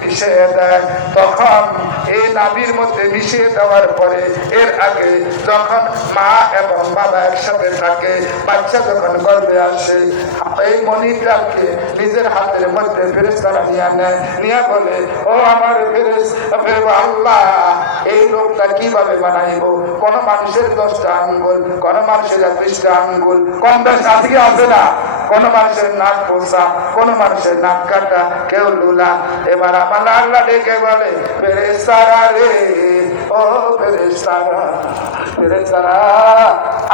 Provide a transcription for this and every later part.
মিশিয়ে দেয়, তখন এই নাভির মধ্যে মিশিয়ে দেওয়ার পরে এর আগে যখন মা এবং বাবা একসাথে থাকে, বাচ্চা যখন গর্ভে আসে, এই মনিটাকে নিজের হাতের মধ্যে ফেরেশতারা নিয়ে নেয়, নিয়ে বলে, ও আমার আল্লাহ, এই লোকটা কিভাবে বানাইব? কোন মানুষের 10টা আঙ্গুল, কোন মানুষের 20টা আঙ্গুল, কম বেশ আজকে আছে না? কোন মানুষের নাক পোষা, কোন মানুষের নাক কাটা, কেউ লুলা। এবার আমার আল্লাহ ডেকে বলে, ফেরেশতারা রে, ও ফেরেশতারা, ফেরেশতারা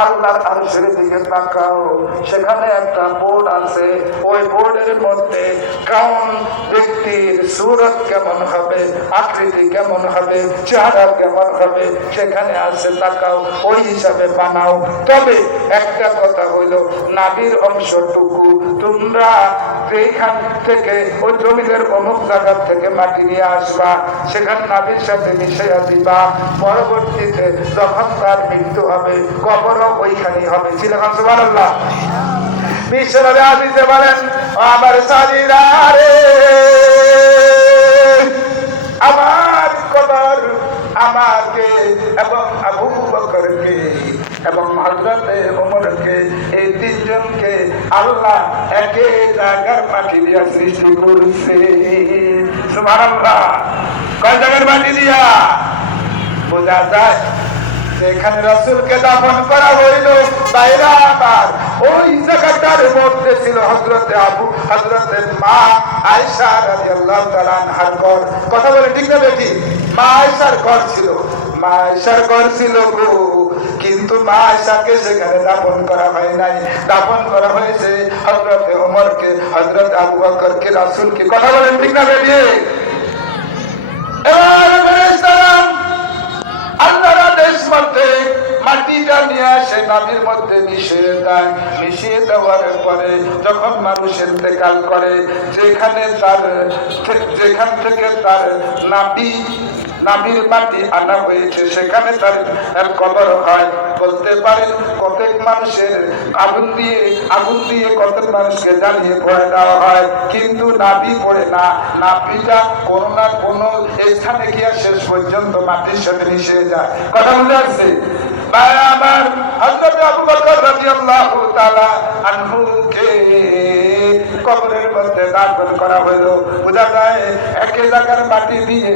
আল্লাহর আরশের দিকে তাকাও, সেখানে একটা বোর্ড আছে, ওই বোর্ডের মধ্যে কোন ব্যক্তির সূরত কেমন হবে, আকৃতি কেমন হবে, চেহারা কেমন হবে, সেখানে আছে, তাকাও, ওই হিসাবে বানাও। তবে একটা কথা হইলো, নাভির অংশটুকু তোমরা এইখান থেকে ওই জমিনের অমুক জায়গা থেকে মাটি নিয়ে আসবা, সেখানে নাভির সাথে মিশিয়ে দিবা, পরবর্তীতে যখন তার মৃত্যু হবে কবরও ওইখানেই হবে। সুবহানাল্লাহ। বিশ্বনবী হাদিসে বলেন, আমার সাথীরা রে, আমার কবর আমাকে এবং আবু বকরকে এবং হযরতে ওমরকে, এই তিনজনকে আল্লাহ একই জায়গার মাটি দিয়া সৃষ্টি করছে। সুবহানাল্লাহ। কয় জায়গার মাটি দিয়া? বোঝা যায় যেখানে রাসূলকে দাফন করা হইল, বাইরা আবার ওই জায়গাটার মধ্যে ছিল হযরতে মা আয়েশা রাদিয়াল্লাহু তাআলা আনহার ঘর। কথা বলে ঠিক না বেটি? মা আয়েশার ঘর ছিল, মা আয়েশার ঘর ছিল গো, কিন্তু মা আয়েশাকে সেখানে দাফন করা হয় নাই, দাফন করা হয়েছে হযরতে ওমরকে, হযরত আবু বকরকে, রাসূলকে। কথা বলেন ঠিক না বেটি? আল্লাহর আদেশ মতে মাটিটা নিয়ে আসে, নাভির মধ্যে মিশিয়ে দেয়। মিশিয়ে দেওয়ার পরে যখন মানুষ ইন্তেকাল করে, যেখান থেকে তার নাভির মাটি আনা হয়েছে, সেখানে তার কবর হয়। বলতে পারেন কতক মানুষের আগুন দিয়ে কতক মানুষকে জ্বালিয়ে পড়ে দেওয়া হয়, কিন্তু নাভি পড়ে না। নাভিটা কোনো না কোনো স্থানে গিয়ে শেষ পর্যন্ত মাটির সাথে মিশে যায়। কথা বুঝে আসছে? আমার হযরত আবু বকর রাদিয়াল্লাহু তাআলা আনহুকে কবরের মধ্যে দাফন করা হলো। বোঝা যায় একই জায়গার মাটি দিয়ে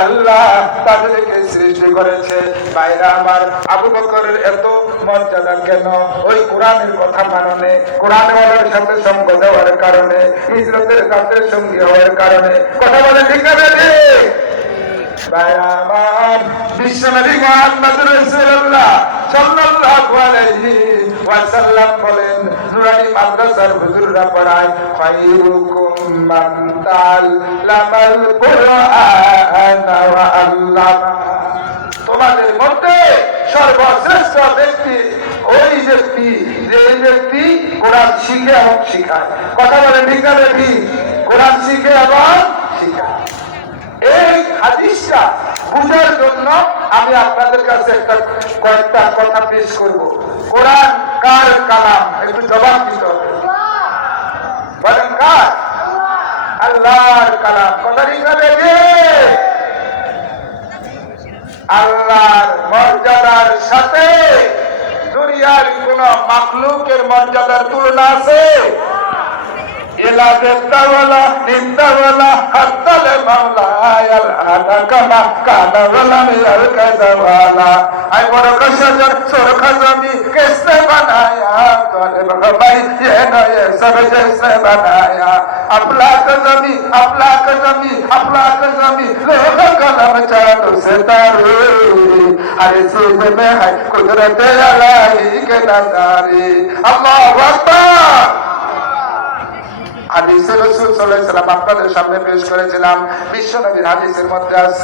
আল্লাহ তাদেরকে সৃষ্টি করেছে। ভাইরা আমার, আবু বকরের এত মর্যাদা কেন? ওই কোরআনের কথা মাননে, কোরআনের সাথে সঙ্গ দেওয়ার কারণে, হিজরতের সাথে সঙ্গী হওয়ার কারণে। কথা বলে ঠিক না বেটি? ভাইরা আমার, বিশ্বনবী মুহাম্মদ রাসূলুল্লাহ সাল্লাল্লাহু আলাইহি ওয়াসাল্লাম বলেন, নুরানি মাদ্রাসার হুজুররা পড়ায়, খায়রুকুম মান তাআল্লামাল কুরআনা ওয়া আল্লামা। তোমাদের মধ্যে সর্বশ্রেষ্ঠ ব্যক্তি ওই ব্যক্তি যে ব্যক্তি কোরআন শিখে এবং শিখায়। কথা বলেন ঠিক না বেটি? কোরআন শিখে এবং শিখায়। এই হাদিসটা বুঝার জন্য আমি আপনাদের কাছে কয়েকটা কথা পেশ করব। কোরআন কার কালাম? একটু জবাব দিতে হবে। বলেন কার? আল্লাহর কালাম। কথা ঠিক না বেটি? আল্লাহর মর্যাদার সাথে দুনিয়ার কোন মাখলুকের মর্যাদার তুলনা আছে? ইলাদাওয়ালা নিন্দাওয়ালা হাত্তালে মাওলায়াল আনাকামা কানাওয়ালা মিয়াল কাজাওয়ালা। আই বড় কশাজার সুরখা জমি কিসনে বানায়া, তোরে ভাই ये नए सब जैसे बनाया। अफलाक जमी अफलाक जमी अफलाक जमी लोह कलम चालू से तारे, हर चीज में है कुदरत इलाही के नजारे। अल्लाहु अकबर। হাদিসে রাসূল সাল্লাল্লাহু আলাইহি ওয়াসাল্লাম আপনাদের সামনে পেশ করেছিলাম। বিশ্বনবীর হাদিসের মধ্যে আছে,